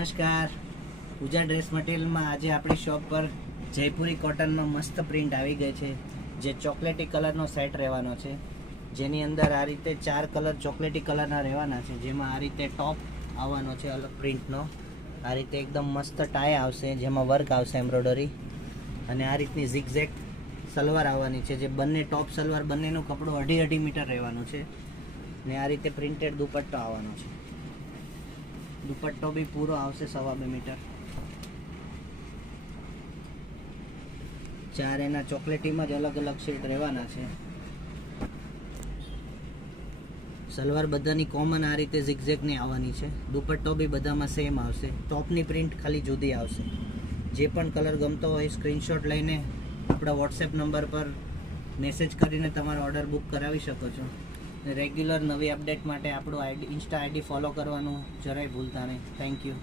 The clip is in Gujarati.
નમસ્કાર, પૂજા ડ્રેસ મટીરિયલમાં આજે આપણી શોપ પર જયપુરી કોટનનો મસ્ત પ્રિન્ટ આવી ગઈ છે, જે ચોકલેટી કલરનો સેટ રહેવાનો છે, જેની અંદર આ રીતે 4 કલર ચોકલેટી કલરના રહેવાના છે, જેમાં આ રીતે ટોપ આવવાનો છે અલગ પ્રિન્ટનો, આ રીતે એકદમ મસ્ત ટાઈ આવશે, જેમાં વર્ક આવશે એમ્બ્રોઇડરી, અને આ રીતની ઝિગઝેગ સલવાર આવવાની છે, જે બંને ટોપ સલવાર બંનેનું કપડું 2.5 મીટર રહેવાનું છે, ને આ રીતે પ્રિન્ટેડ દુપટ્ટો આવવાનો છે. દુપટ્ટો બી પૂરો આવશે 2.5 મીટર. 4 એના ચોકલેટીમાં જ અલગ અલગ શેડ રહેવાના છે. સલવાર બધાની કોમન આ રીતે ઝિગઝેગની આવવાની છે. દુપટ્ટો બી બધામાં સેમ આવશે. ટોપની પ્રિન્ટ ખાલી જુદી આવશે. જે પણ કલર ગમતો હોય સ્ક્રીનશોટ લઈને આપણા વોટ્સએપ નંબર પર મેસેજ કરીને તમારો ઓર્ડર બુક કરાવી શકો છો. રેગ્યુલર નવી અપડેટ માટે આપણું ઇન્સ્ટા આઈડી ફોલો કરવાનું જરાય ભૂલતા નહીં. Thank you.